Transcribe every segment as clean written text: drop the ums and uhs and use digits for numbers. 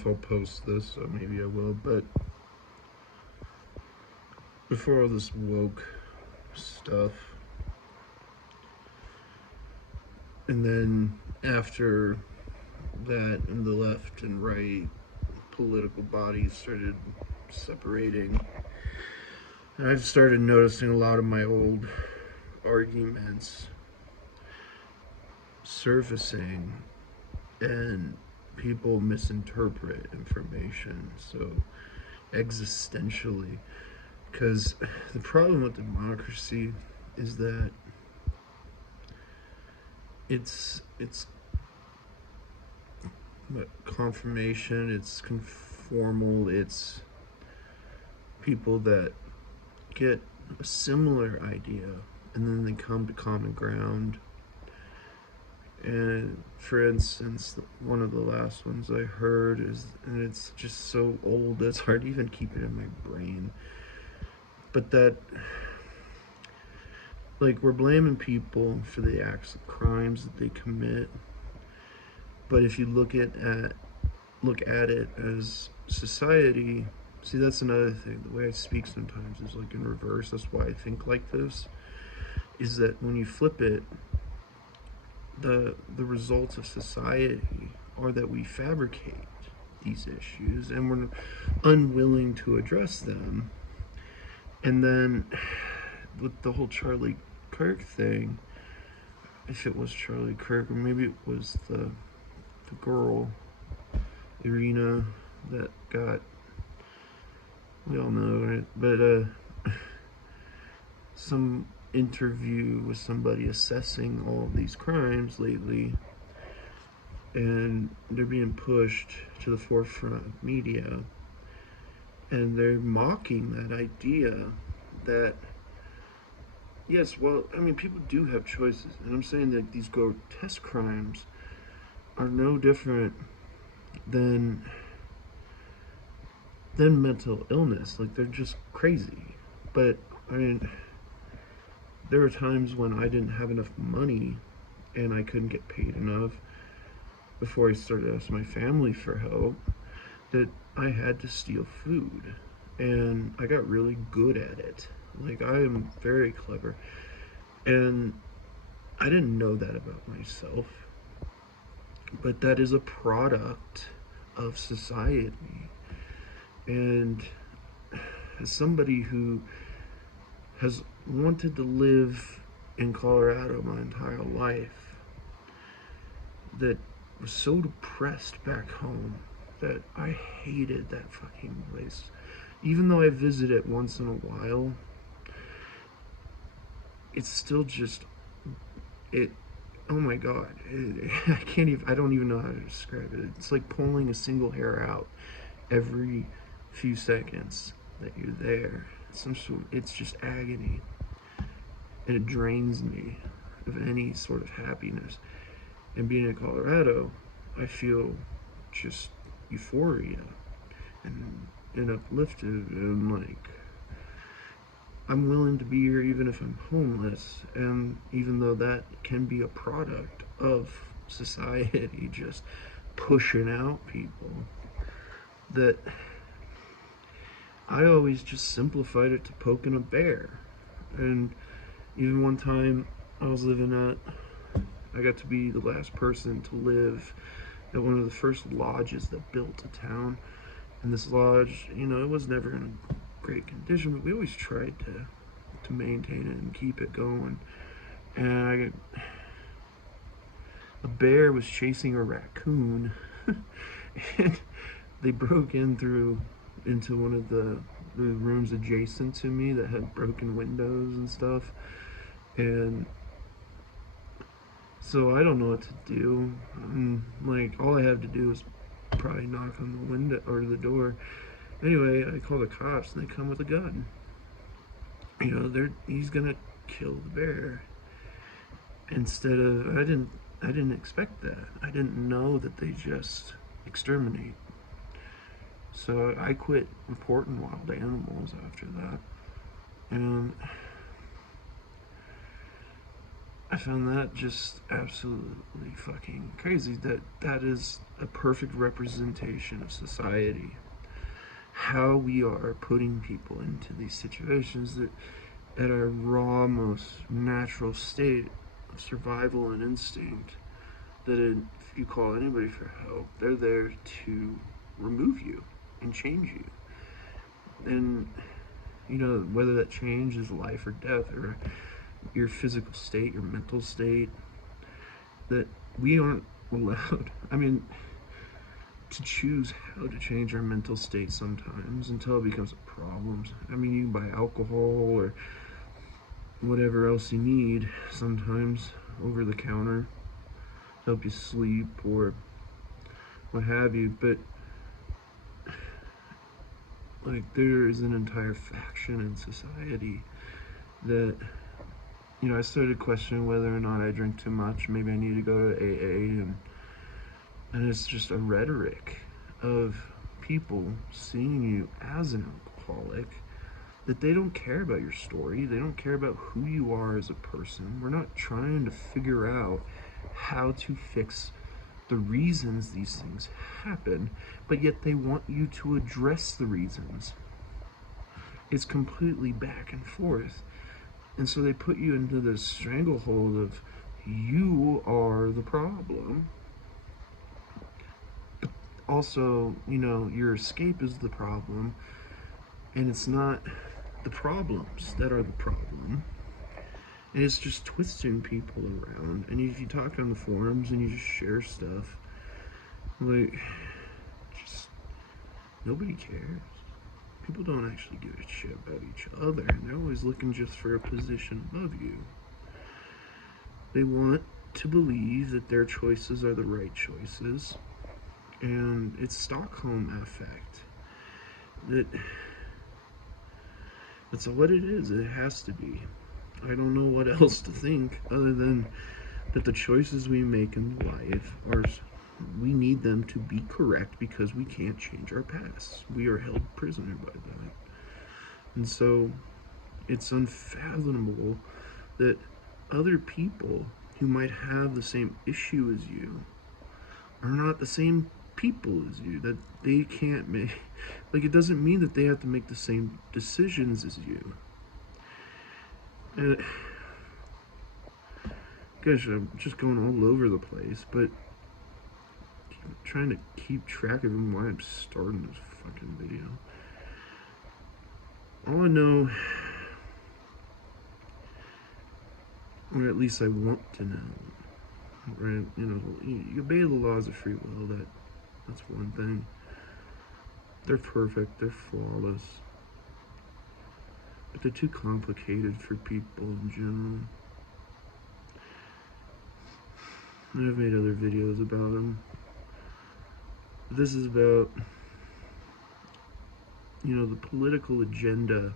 if I'll post this, so maybe I will, but before all this woke stuff, and then after that, and the left and right political bodies started separating, and I've started noticing a lot of my old arguments surfacing, and people misinterpret information so existentially. Because the problem with democracy is that it's confirmation, it's conformal, it's people that get a similar idea and then they come to common ground. And for instance, one of the last ones I heard is, and it's just so old, it's hard to even keep it in my brain. But that, like, we're blaming people for the acts of crimes that they commit. But if you look at it as society, see, that's another thing. The way I speak sometimes is like in reverse. That's why I think like this. Is that when you flip it, the results of society are that we fabricate these issues and we're unwilling to address them. And then with the whole Charlie Kirk thing, if it was Charlie Kirk or maybe it was the girl Irina that got, we all know it, but some interview with somebody assessing all of these crimes lately, and they're being pushed to the forefront of media, and they're mocking that idea that, yes, well, I mean, people do have choices, and I'm saying that these grotesque crimes are no different than mental illness. Like, they're just crazy. But I mean, there were times when I didn't have enough money and I couldn't get paid enough before I started asking my family for help, that I had to steal food. And I got really good at it. Like, I am very clever. And I didn't know that about myself. But that is a product of society. And as somebody who has wanted to live in Colorado my entire life, that was so depressed back home that I hated that fucking place. Even though I visit it once in a while, it's still just, it, oh my god, I don't even know how to describe it. It's like pulling a single hair out every few seconds that you're there. It's just agony, and it drains me of any sort of happiness. And being in Colorado, I feel just euphoria and uplifted, and like, I'm willing to be here even if I'm homeless. And even though that can be a product of society just pushing out people, that I always just simplified it to poking a bear. And even one time I was I got to be the last person to live at one of the first lodges that built a town. And this lodge, it was never in a great condition, but we always tried to maintain it and keep it going. And a bear was chasing a raccoon, and they broke into one of the rooms adjacent to me that had broken windows and stuff. And so I don't know what to do. Like, all I have to do is probably knock on the window or the door. Anyway, I call the cops and they come with a gun. He's gonna kill the bear. Instead of, I didn't expect that. I didn't know that they just exterminate. So I quit reporting wild animals after that. And I found that just absolutely fucking crazy. That is a perfect representation of society. How we are putting people into these situations that, at our raw, most natural state of survival and instinct, that if you call anybody for help, they're there to remove you and change you. And, whether that change is life or death or your physical state, your mental state, that we aren't allowed, to choose how to change our mental state sometimes until it becomes a problem. You can buy alcohol or whatever else you need sometimes over the counter to help you sleep or what have you, but like there is an entire faction in society that I started questioning whether or not I drink too much. Maybe I need to go to AA, and it's just a rhetoric of people seeing you as an alcoholic, that they don't care about your story. They don't care about who you are as a person. We're not trying to figure out how to fix the reasons these things happen, but yet they want you to address the reasons. It's completely back and forth. And so they put you into this stranglehold of you are the problem. But also, your escape is the problem. And it's not the problems that are the problem. And it's just twisting people around. And if you talk on the forums and you just share stuff, like, just nobody cares. People don't actually give a shit about each other. And they're always looking just for a position above you. They want to believe that their choices are the right choices. And it's Stockholm effect. That's what it is. It has to be. I don't know what else to think other than that the choices we make in life we need them to be correct because we can't change our past. We are held prisoner by that. And so it's unfathomable that other people who might have the same issue as you are not the same people as you, that they can't make, like, it doesn't mean that they have to make the same decisions as you. And gosh, I'm just going all over the place, but I'm trying to keep track of why I'm starting this fucking video. All I know, or at least I want to know, right? You obey the laws of free will. That's one thing. They're perfect. They're flawless. But they're too complicated for people in general. And I've made other videos about them. But this is about, the political agenda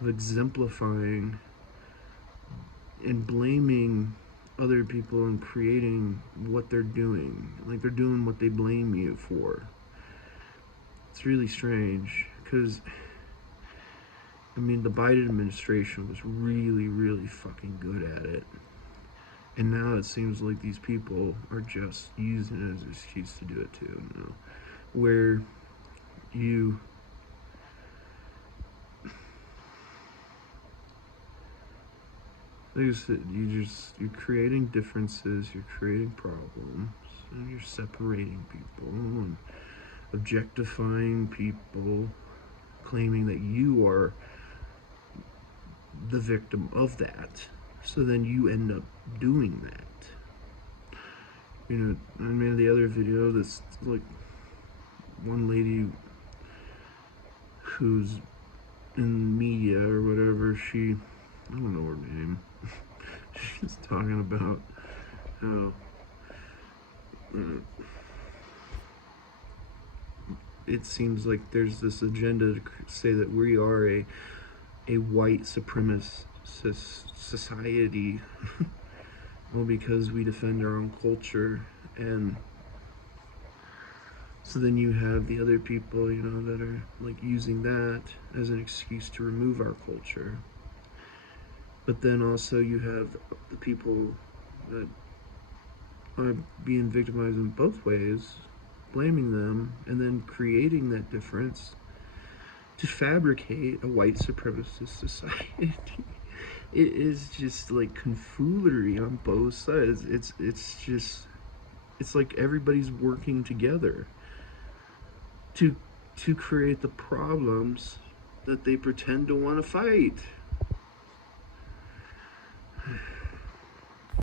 of exemplifying and blaming other people and creating what they're doing. Like they're doing what they blame you for. It's really strange because, the Biden administration was really, really fucking good at it. And now it seems like these people are just using it as an excuse to do it too. Where you're creating differences, you're creating problems, and you're separating people and objectifying people, claiming that you are the victim of that. So then you end up doing that. I made the other video that's like one lady who's in media or whatever, I don't know her name. She's talking about how it seems like there's this agenda to say that we are a white supremacist society. Well, because we defend our own culture, and so then you have the other people, that are like using that as an excuse to remove our culture. But then also you have the people that are being victimized in both ways, blaming them, and then creating that difference to fabricate a white supremacist society. It is just like confoolery on both sides. It's like everybody's working together to to create the problems that they pretend to want to fight.